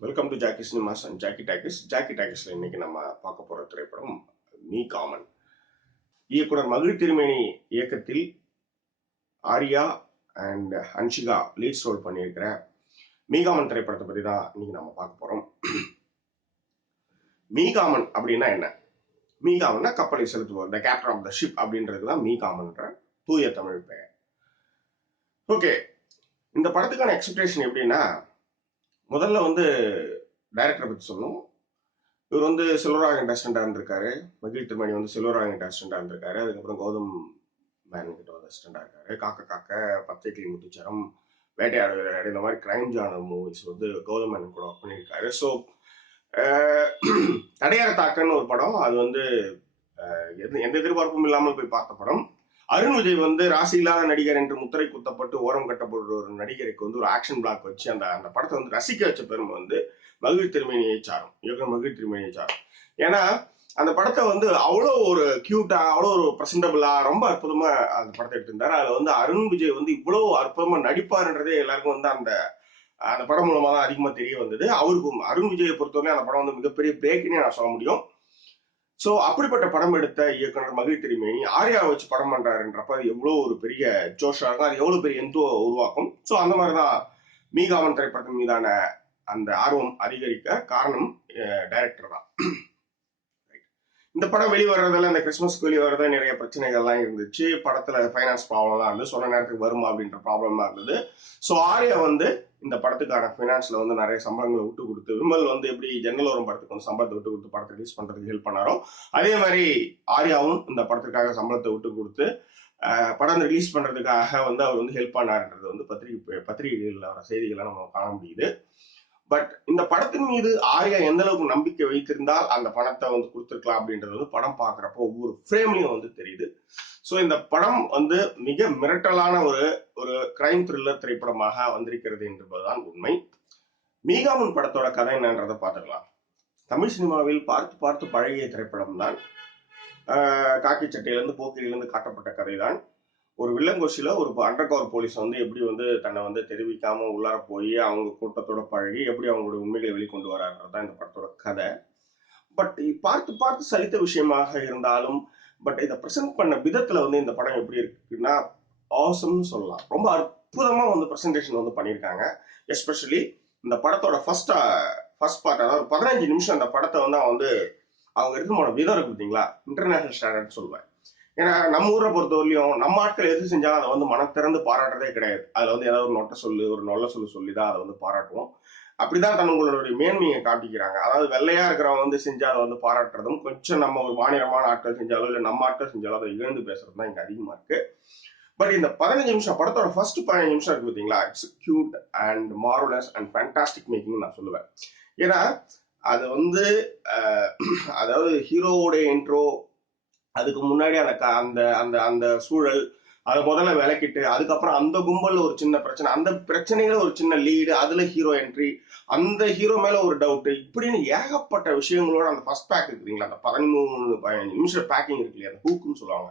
Welcome to Jackie Cinemas and Jackie Talkies Jackie டாக்கிஸ்ல இன்னைக்கு நம்ம பார்க்க போற திரைப்படம் மீ காமன் இயக்குனர் மகிழ் திருமேனி இயக்கத்தில் Arya and Hansika lead role பண்ணியிருக்கிற மீகாமன் திரைப்படத்தை பத்தி தான் இன்னைக்கு நம்ம பார்க்க போறோம். மீகாமன் அப்படின்னா என்ன? மீகாமன்னா கப்பலை செலுத்துவோம் the captain of the ship அப்படின்றது தான் மீகாமன்ற தூய தமிழ் பெயர். ஓகே இந்த படத்துக்கான எக்ஸ்பெக்டேஷன் எப்படின்னா முதல்ல வந்து டைரக்டரை பற்றி சொல்லணும். இவர் வந்து செல்வராக அசிஸ்டண்டா இருந்திருக்காரு. மகிழ் திருமணி வந்து செல்வராக அசிஸ்டண்டா இருந்திருக்காரு. அதுக்கப்புறம் கௌதம் மேன் கிட்ட வந்து அசிஸ்டண்டா இருக்காரு. காக்க காக்க பச்சை கிளி முத்துச்சரம் வேட்டையாடு விளையாடு இந்த மாதிரி கிரைம் ஜானர் மூவிஸ் வந்து கௌதம் மேனன் கூட ஒர்க் பண்ணியிருக்காரு. ஸோ தடையார தாக்கன்னு ஒரு படம். அது வந்து எந்த எந்த எதிர்பார்ப்பும் இல்லாமல் போய் பார்த்த படம். அருண் விஜய் வந்து ராசி இல்லாத நடிகர் என்று முத்திரை குத்தப்பட்டு ஓரம் கட்டப்பட்ட ஒரு நடிகருக்கு வந்து ஒரு ஆக்ஷன் பிளாக் வச்சு அந்த அந்த படத்தை வந்து ரசிக்க வச்ச பெருமை வந்து மகிழ் திருமணியை சாரும். இயக்குனர் மகிழ் திருமணியை சாரும். ஏன்னா அந்த படத்தை வந்து அவ்வளோ ஒரு கியூட்டா அவ்வளோ ஒரு பிரசன்டபிளா ரொம்ப அற்புதமா அந்த படத்தை எடுத்திருந்தாரு. அதுல வந்து அருண் விஜய் வந்து இவ்வளவு அற்புதமா நடிப்பாருன்றதே எல்லாருக்கும் வந்து அந்த அந்த படம் மூலமா தான் அதிகமா தெரிய வந்தது. அவருக்கும் அருண் விஜயை பொறுத்தவரை அந்த படம் வந்து மிகப்பெரிய பிரேக்குன்னே நான் சொல்ல முடியும். சோ அப்படிப்பட்ட படம் எடுத்த இயக்குனர் மகிழ் திருமேனி ஆர்யா வச்சு படம் பண்றாருன்றப்ப அது எவ்வளவு ஒரு பெரிய ஜோஷா இருக்கும் அது எவ்வளவு பெரிய எந்தோ உருவாக்கும். சோ அந்த மாதிரிதான் மீகாமன் திரைப்படத்தின் மீதான அந்த ஆர்வம் அதிகரிக்க காரணம் டைரக்டர் தான். இந்த படம் வெளிவரதுல இந்த கிறிஸ்மஸ்க்கு வெளிவரத நிறைய பிரச்சனைகள்லாம் இருந்துச்சு. படத்துல ஃபைனான்ஸ் ப்ராப்ளம்லாம் இருந்தது. சொன்ன நேரத்துக்கு வருமா அப்படின்ற ப்ராப்ளமா இருந்தது. ஸோ ஆர்யா வந்து இந்த படத்துக்கான ஃபைனான்ஸ்ல வந்து நிறைய சம்பளங்களை விட்டு கொடுத்து விமல் வந்து எப்படி ஜன்னலோரம் படத்துக்கு வந்து சம்பளத்தை விட்டு கொடுத்து படத்தை ரிலீஸ் பண்றதுக்கு ஹெல்ப் பண்ணாரோ அதே மாதிரி ஆர்யாவும் இந்த படத்துக்காக சம்பளத்தை விட்டு கொடுத்து படம் ரிலீஸ் பண்றதுக்காக வந்து அவர் வந்து ஹெல்ப் பண்ணாருன்றது வந்து பத்திரிகை பத்திரிகைகளில் வர செய்திகளை நம்ம காண முடியுது. பட் இந்த படத்தின் மீது ஆர்யா எந்த அளவுக்கு நம்பிக்கை வைத்திருந்தால் அந்த பணத்தை வந்து கொடுத்துருக்கலாம் அப்படின்றது வந்து படம் பார்க்குறப்போ ஒவ்வொரு ஃப்ரேம்லையும் வந்து தெரியுது. ஸோ இந்த படம் வந்து மிக மிரட்டலான ஒரு ஒரு கிரைம் த்ரில்லர் திரைப்படமாக வந்திருக்கிறது என்பதுதான் உண்மை. மீகாமுன் படத்தோட கதை என்னன்றதை பார்த்துக்கலாம். தமிழ் சினிமாவில் பார்த்து பார்த்து பழகிய திரைப்படம் தான் காக்கி சட்டையிலேருந்து போக்கிரியிலேருந்து காட்டப்பட்ட கதை தான் ஒரு வில்லங்கோஷில ஒரு அண்டர் கவர் போலீஸ் வந்து எப்படி வந்து தன்னை வந்து தெரிவிக்காம உள்ளார போய் அவங்க கூட்டத்தோட பழகி எப்படி அவங்களோட உண்மைகளை வெளிக்கொண்டு வராங்கிறது தான் இந்த படத்தோட கதை. பட் பார்த்து பார்த்து சலித்த விஷயமாக இருந்தாலும் பட் இதை ப்ரெசென்ட் பண்ண விதத்துல வந்து இந்த படம் எப்படி இருக்குன்னா ஆசம்னு சொல்லலாம். ரொம்ப அற்புதமா வந்து ப்ரெசன்டேஷன் வந்து பண்ணியிருக்காங்க. எஸ்பெஷலி இந்த படத்தோட ஃபர்ஸ்ட் ஃபர்ஸ்ட் பார்ட் அதாவது பதினஞ்சு நிமிஷம் அந்த படத்தை வந்து அவன் வந்து அவங்க எடுத்து போன விதம் இருக்கு பார்த்தீங்களா? இன்டர்நேஷனல் ஸ்டாண்டர்ட் சொல்லுவேன். ஏன்னா நம்ம ஊரை பொறுத்தவரையிலும் நம்ம ஆட்கள் எது செஞ்சாலும் அதை வந்து மனம் திறந்து பாராட்டுறதே கிடையாது. அதில் வந்து ஏதாவது ஒரு நொட்டை சொல்லு ஒரு நொல்ல சொல்லு சொல்லி தான் அதை வந்து பாராட்டுவோம். அப்படிதான் தங்களுடைய மேன்மையை காட்டிக்கிறாங்க. அதாவது வெள்ளையா இருக்கிறவங்க வந்து செஞ்சால் அதை வந்து பாராட்டுறதும் கொஞ்சம் நம்ம ஒரு மாநிலமான ஆட்கள் செஞ்சாலும் இல்லை நம்ம ஆட்கள் செஞ்சாலும் அதை இழந்து பேசுறது தான் இங்கே அதிகமா இருக்கு. பட் இந்த பதினஞ்சு நிமிஷம் படத்தோட ஃபர்ஸ்ட் பதினஞ்சு நிமிஷம் இருக்கு பார்த்தீங்களா it's cute and marvellous and fantastic making நான் சொல்லுவேன். ஏன்னா அது வந்து அதாவது ஹீரோவோட இன்ட்ரோ அதுக்கு முன்னாடி அந்த க- அந்த அந்த அந்த சூழல் அதை முதல்ல விளக்கிட்டு அதுக்கப்புறம் அந்த கும்பல்ல ஒரு சின்ன பிரச்சனை அந்த பிரச்சனையில ஒரு சின்ன லீடு அதுல ஹீரோ என்ட்ரி அந்த ஹீரோ மேல ஒரு டவுட் இப்படின்னு ஏகப்பட்ட விஷயங்களோட அந்த ஃபர்ஸ்ட் பேக் இருக்குங்களா அந்த பதிமூணு பதினஞ்சு நிமிஷம் பேக்கிங் இருக்கு இல்லையா? அந்த ஹூக்குன்னு சொல்லுவாங்க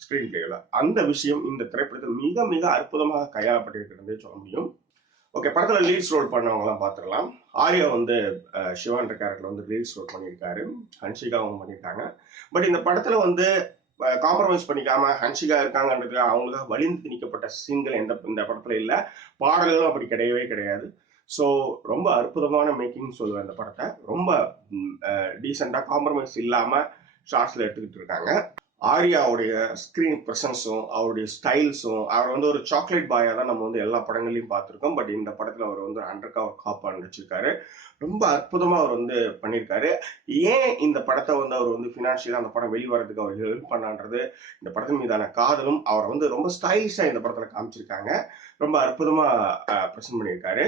ஸ்கிரீன் பிளேல அந்த விஷயம் இந்த திரைப்படத்தில் மிக மிக அற்புதமாக கையாளப்பட்டிருக்கிறதே சொல்ல முடியும். ஓகே படத்தில் லீட்ஸ் ரோல் பண்ணவங்கலாம் பார்த்துடலாம் ஆர்யா வந்து சிவான்ற கேரக்டர் வந்து லீட்ஸ் ரோல் பண்ணியிருக்காரு ஹன்ஷிகாவும் பண்ணியிருக்காங்க பட் இந்த படத்தில் வந்து காம்ப்ரமைஸ் பண்ணிக்காம ஹன்ஷிகா இருக்காங்கன்றது அவங்களுக்காக வலிந்து திணிக்கப்பட்ட சீன்கள் எந்த இந்த படத்துல இல்லை. பாடல்களும் அப்படி கிடையவே கிடையாது. ஸோ ரொம்ப அற்புதமான மேக்கிங் சொல்லுவேன் இந்த படத்தை. ரொம்ப டீசெண்டாக காம்ப்ரமைஸ் இல்லாமல் ஷார்ட்ஸில் எடுத்துக்கிட்டு இருக்காங்க. ஆர்யாவுடைய ஸ்க்ரீன் ப்ரெசன்ஸும் அவருடைய ஸ்டைல்ஸும் அவர் வந்து ஒரு சாக்லேட் பாயாக தான் நம்ம வந்து எல்லா படங்களையும் பார்த்துருக்கோம். பட் இந்த படத்தில் அவர் வந்து அண்டர் கவர் காப்பா நடிச்சிருக்காரு. ரொம்ப அற்புதமாக அவர் வந்து பண்ணியிருக்காரு ஏன் இந்த படத்தை வந்து அவர் வந்து ஃபினான்ஷியலாக அந்த படம் வெளிவரதுக்கு அவர் ஹெல்ப் பண்ணான்றது? இந்த படத்தின் மீதான காதலும் அவரை வந்து ரொம்ப ஸ்டைலிஷாக இந்த படத்தில் காமிச்சிருக்காங்க. ரொம்ப அற்புதமா பிரசன்ட் பண்ணியிருக்காரு.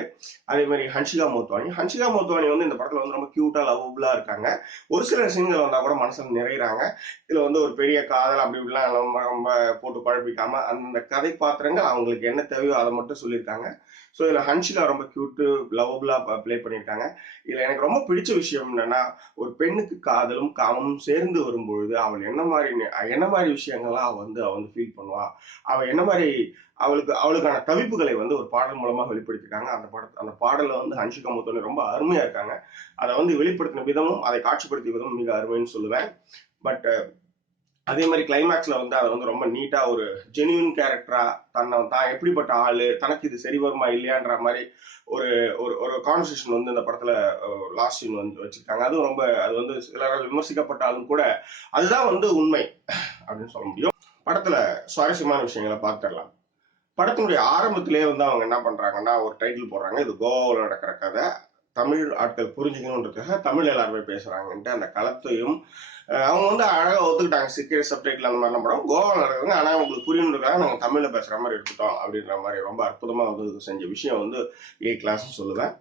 அதே மாதிரி ஹன்ஷிகா மோத்வானி. ஹன்ஷிகா மோத்வானி வந்து இந்த படத்துல வந்து ரொம்ப கியூட்டா லவ்வபுளா இருக்காங்க. ஒரு சில சீன்கள் வந்தா கூட மனசுல நிறையிறாங்க. இதுல வந்து ஒரு பெரிய காதல் அப்படி இப்படிலாம் ரொம்ப ரொம்ப போட்டு குழப்பிக்காம அந்த கதை பாத்திரங்கள் அவங்களுக்கு என்ன தேவையோ அதை மட்டும் சொல்லியிருக்காங்க. ஸோ இதில் ஹன்ஷிகா ரொம்ப க்யூட்டு லவபுளா ப்ளே பண்ணியிருக்காங்க. இதில் எனக்கு ரொம்ப பிடிச்ச விஷயம் என்னன்னா ஒரு பெண்ணுக்கு காதலும் காமமும் சேர்ந்து வரும்பொழுது அவள் என்ன மாதிரி என்ன மாதிரி விஷயங்கள்லாம் வந்து அவள் வந்து ஃபீல் பண்ணுவா? அவள் என்ன மாதிரி அவளுக்கு அவளுக்கான தவிப்புகளை வந்து ஒரு பாடல் மூலமாக வெளிப்படுத்திருக்காங்க அந்த பட அந்த பாடலை வந்து ஹன்ஷிகா முத்தோனி ரொம்ப அருமையாக இருக்காங்க. அதை வந்து வெளிப்படுத்தின விதமும் அதை காட்சிப்படுத்திய விதமும் மிக அருமைன்னு சொல்லுவேன். பட் அதே மாதிரி கிளைமேக்ஸ்ல வந்து அதை வந்து ரொம்ப நீட்டா ஒரு ஜெனியூன் கேரக்டரா தன்னை தான் எப்படிப்பட்ட ஆளு தனக்கு இது சரி வருமா இல்லையான்ற மாதிரி ஒரு ஒரு ஒரு கான்வர்சேஷன் வந்து இந்த படத்துல லாஸ்ட் சீன் வந்து வச்சிருக்காங்க. அதுவும் ரொம்ப அது வந்து சிலரால் விமர்சிக்கப்பட்டாலும் கூட அதுதான் வந்து உண்மை அப்படின்னு சொல்ல முடியும். படத்துல சுவாரஸ்யமான விஷயங்களை பார்த்துடலாம். படத்தினுடைய ஆரம்பத்திலேயே வந்து அவங்க என்ன பண்றாங்கன்னா ஒரு டைட்டில் போடுறாங்க. இது கோவாவில் நடக்கிற கதை. தமிழ் ஆட்கள் புரிஞ்சுக்கணுன்றதுக்காக தமிழ் எல்லாருமே பேசுறாங்கன்ட்டு அந்த களத்தையும் அவங்க வந்து அழகா ஒத்துக்கிட்டாங்க. சிக்கல் சப்டைட்டில் அந்த மாதிரிலாம் படம் கோவாவில் நடக்குதுங்க ஆனா அவங்களுக்கு புரியணுன்றதுக்காக நாங்க தமிழ்ல பேசுற மாதிரி எடுத்துட்டோம் அப்படின்ற மாதிரி ரொம்ப அற்புதமா வந்து செஞ்ச விஷயம் வந்து ஏ கிளாஸ் சொல்லுவேன்.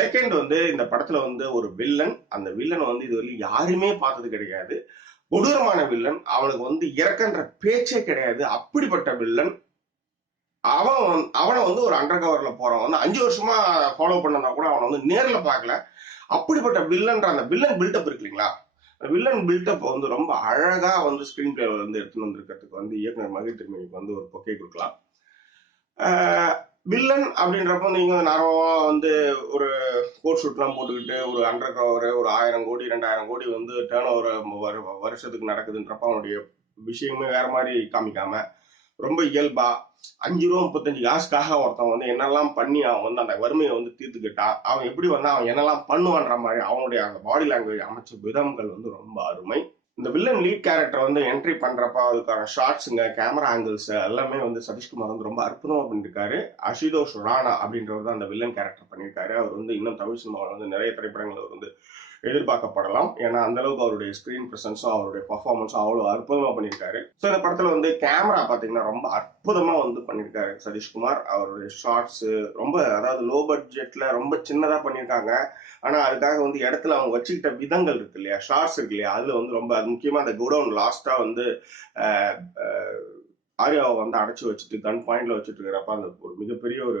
செகண்ட் வந்து இந்த படத்துல வந்து ஒரு வில்லன் அந்த வில்லனை வந்து இது வரையும் யாருமே பார்த்தது கிடையாது. கொடூரமான வில்லன் அவனுக்கு வந்து இறக்கன்ற பேச்சே கிடையாது. அப்படிப்பட்ட வில்லன் வந்து- அவனை வந்து ஒரு அண்டர் கவர்ல போறவன். வந்து அஞ்சு வருஷமா ஃபாலோ பண்ணனா கூட அவனை வந்து நேர்ல பார்க்கல. அப்படிப்பட்ட வில்லன்ற அந்த வில்லன் பில்டப் இருக்கு இல்லைங்களா? வில்லன் பில்டப் வந்து ரொம்ப அழகா வந்து ஸ்கிரீன் பிளே வந்து எடுத்துன்னு வந்திருக்கிறதுக்கு வந்து இயக்குனர் மகிழ் திருமணிக்கு வந்து ஒரு பொக்கை கொடுக்கலாம். வில்லன் அப்படின்றப்ப நீங்க வந்து நார்மலா வந்து ஒரு கோட் ஷூட்லாம் போட்டுக்கிட்டு ஒரு அண்டர் கவர் ஒரு ஆயிரம் கோடி ரெண்டாயிரம் கோடி வந்து டேர்ன் ஓவர் வருஷத்துக்கு நடக்குதுன்றப்ப அவனுடைய விஷயமே வேற மாதிரி காமிக்காம ரொம்ப இயல்பா அஞ்சு ரூபா முப்பத்தஞ்சு காசுக்காக ஒருத்தன் வந்து என்னெல்லாம் பண்ணி அவன் வந்து அந்த வறுமையை வந்து தீர்த்துக்கிட்டான். அவன் எப்படி வந்து அவன் என்னெல்லாம் பண்ணுவான்ற மாதிரி அவனுடைய அந்த பாடி லாங்குவேஜ் அமைச்ச விதங்கள் வந்து ரொம்ப அருமை. இந்த வில்லன் லீட் கேரக்டர் வந்து என்ட்ரி பண்றப்ப அதுக்கான ஷார்ட்ஸுங்க கேமரா ஆங்கிள்ஸ் எல்லாமே வந்து சதீஷ்குமார் வந்து ரொம்ப அற்புதமா பண்ணிருக்காரு. அஷிதோஷ் ராணா அப்படின்றவர் தான் அந்த வில்லன் கேரக்டர் பண்ணியிருக்காரு அவர் வந்து இன்னும் தமிழ் சினிமாவில் வந்து நிறைய திரைப்படங்கள் அவர் வந்து எதிர்பார்க்கப்படலாம். ஏன்னா அந்த அளவுக்கு அவருடைய ஸ்கிரீன் பிரசன்ஸும் அவருடைய பர்ஃபார்மன்ஸும் அவ்வளோ அற்புதமாக பண்ணியிருக்காரு. ஸோ இந்த படத்தில் வந்து கேமரா பார்த்தீங்கன்னா ரொம்ப அற்புதமாக வந்து பண்ணியிருக்காரு சதீஷ்குமார். அவருடைய ஷார்ட்ஸு ரொம்ப அதாவது லோ பட்ஜெட்டில் ரொம்ப சின்னதாக பண்ணியிருக்காங்க. ஆனால் அதுக்காக வந்து இடத்துல அவங்க வச்சுக்கிட்ட விதங்கள் இருக்கு இல்லையா? ஷார்ட்ஸ் இருக்கு இல்லையா? அதில் வந்து ரொம்ப அது அந்த குடவுன் லாஸ்ட்டாக வந்து ஆர்யாவை வந்து அடைச்சி வச்சுட்டு கன் பாயிண்ட்ல வச்சுட்டு இருக்கிறப்ப அந்த ஒரு மிகப்பெரிய ஒரு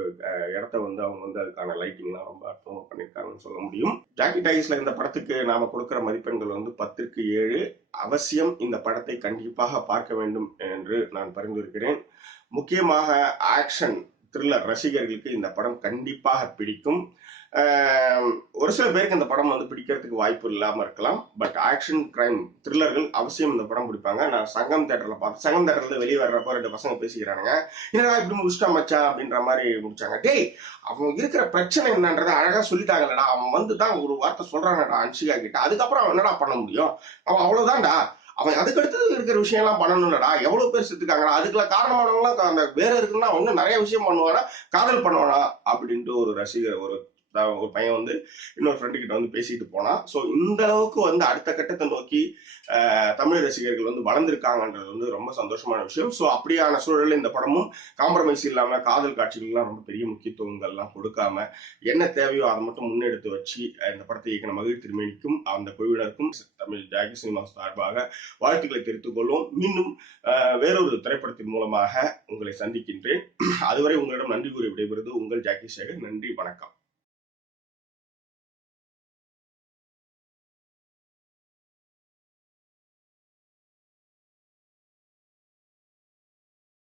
இடத்த வந்து அவங்க வந்து அதுக்கான லைட்டிங்லாம் ரொம்ப அற்புதமாக பண்ணியிருக்காங்கன்னு சொல்ல முடியும். ஜாக்கி டைஸ்ல இந்த படத்துக்கு நாம கொடுக்குற மதிப்பெண்கள் வந்து பத்திற்கு ஏழு. அவசியம் இந்த படத்தை கண்டிப்பாக பார்க்க வேண்டும் என்று நான் பரிந்துரைக்கிறேன். முக்கியமாக ஆக்ஷன் த்ரில்லர் ரசிகர்களுக்கு இந்த படம் கண்டிப்பாக பிடிக்கும். ஒரு சில பேருக்கு இந்த படம் வந்து பிடிக்கிறதுக்கு வாய்ப்பு இல்லாமல் இருக்கலாம். பட் ஆக்ஷன் கிரைம் த்ரில்லர்கள் அவசியம் இந்த படம் பிடிப்பாங்க. நான் சங்கம் தேட்டரில் பார்த்தேன் சங்கம் தேட்டரில் வெளியே வர்றப்ப ரெண்டு பசங்க பேசிக்கிறானுங்க. என்னடா இப்படி முடிச்சிட்டா மச்சா? அப்படின்ற மாதிரி முடிச்சாங்க. டேய் அவன் இருக்கிற பிரச்சனை என்னன்றதை அழகாக சொல்லிட்டாங்கல்லடா. அவன் வந்து தான் ஒரு வார்த்தை சொல்கிறானடா அன்ஷிகா கிட்ட. அதுக்கப்புறம் அவன் என்னடா பண்ண முடியும்? அவன் அவ்வளோதான்டா அவன் அதுக்கடுத்து இருக்கிற விஷயம்லாம் பண்ணணும்லடா. எவ்வளோ பேர் செத்துக்காங்கடா அதுக்குள்ள காரணமானவங்களாம் அந்த வேற இருக்குன்னா ஒன்றும் நிறைய விஷயம் பண்ணுவானா? காதல் பண்ணுவானா? அப்படின்ட்டு ஒரு ரசிகர் ஒரு ஒரு பையன் வந்து இன்னொரு ஃப்ரெண்டு கிட்ட வந்து பேசிட்டு போனான் ஸோ இந்த அளவுக்கு வந்து அடுத்த கட்டத்தை நோக்கி தமிழ் ரசிகர்கள் வந்து வளர்ந்துருக்காங்கன்றது வந்து ரொம்ப சந்தோஷமான விஷயம். ஸோ அப்படியான சூழலில் இந்த படமும் காம்ப்ரமைஸ் இல்லாம காதல் காட்சிகள்லாம் ரொம்ப பெரிய முக்கியத்துவங்கள்லாம் கொடுக்காம என்ன தேவையோ அதை மட்டும் முன்னெடுத்து வச்சு இந்த படத்தை இயக்கின மகிழ் திருமணிக்கும் அந்த குழுவினருக்கும் தமிழ் ஜாகி சினிமா சார்பாக வாழ்த்துக்களை தெரிவித்துக் கொள்வோம். மீண்டும் வேறொரு திரைப்படத்தின் மூலமாக உங்களை சந்திக்கின்றேன். அதுவரை உங்களிடம் நன்றி கூறி விடைபெறுவது உங்கள் ஜாக்கி சேகர். நன்றி வணக்கம்.